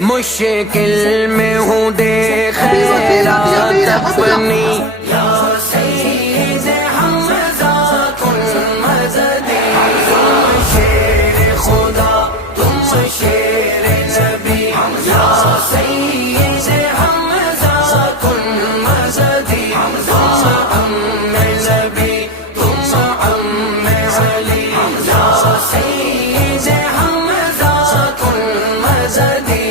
مشکل میں ہوں دے خیرات اپنی یا سید حمزہ کن مزدی تم شیر خدا تم شیر نبی یا سید حمزہ کن مزدی تم عم نبی تم عم علی یا سید حمزہ کن مزدی